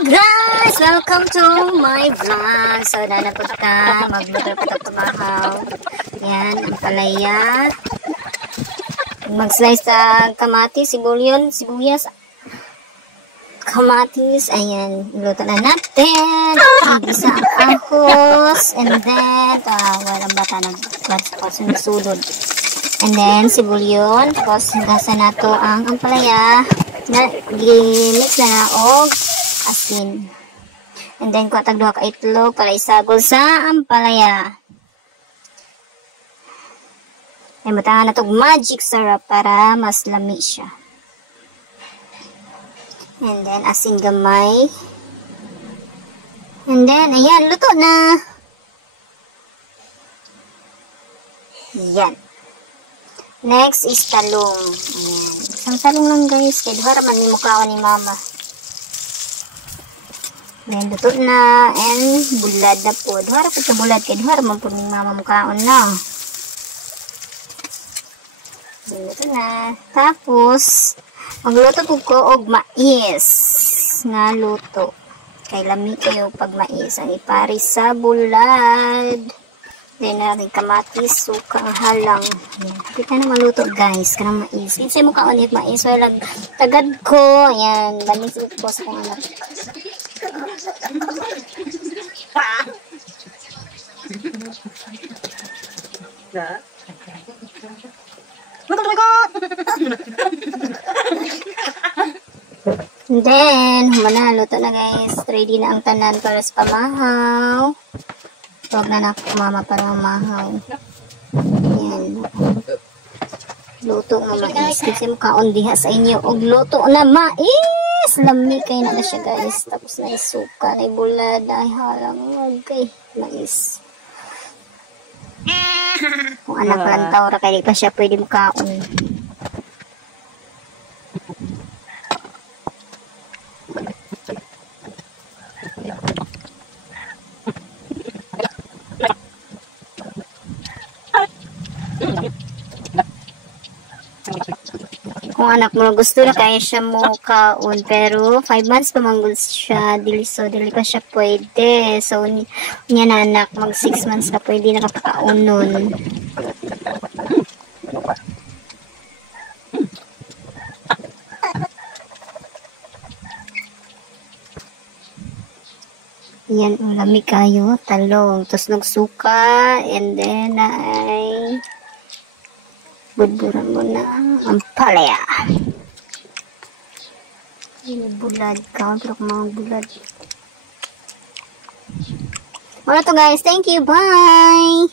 Guys! Welcome to my vlog. So, nanapod ka. Magluto pa ito kumahaw. Yan, ang palaya. Mag-slice ng kamatis, sibuyas, kamatis. Ayan, luto na natin. Igisa ang ahos. And then, walang bata nagsulod. And then, sibulyon. Tapos, gasa na to ang palaya. Gimix na og asin. And then, kuha tagduha ka itlog para isagol sa ampalaya. Ay, matangan na itong magic syrup para mas lami siya. And then, asin gamay. And then, ayan, luto na. Yan. Next is talong. Ayan. Isang talong lang guys. Kaya duha raman may mukhaon ni mama. Then, luto na. And, bulad na po. Duha raman sa bulad. Kaya duha raman po ni mama mukhaon na. Luto na. Tapos, magluto po ko og mais nga luto. Kay lami kayo pag mais ang iparis sa bulad. Then, natin kamatis, suka, halang. Ayan. Kita na maluto guys. Kanang mais. Kasi mo kaunit mais. Walang tagad ko. Ayan. Banis po sa kong anak. And then, humana, luto na guys. Ready na ang tanan para sa pamahaw. Huwag na na mama para mamahaw. Ayan. Luto na mais. Kasi mukhaon diha sa inyo. Og luto na mais. Lami kayo na siya guys. Tapos na isuka. Ay bulad. Ay halang. Okay. Mais. Kung anak lang tawra kaya di pa siya pwede mukhaon. Kung anak mo gusto na kaya siya mo kaon, pero 5 months pa manggol siya, dili pa siya pwede. So niya na anak, mag 6 months na pwede nakapakaon nun. Yan, ulami kayo, talong, tapos nagsuka, and then ay budburan mo na ang palaya. Ini bulad ka, pero kung mga bulad. Wala to guys, thank you, bye!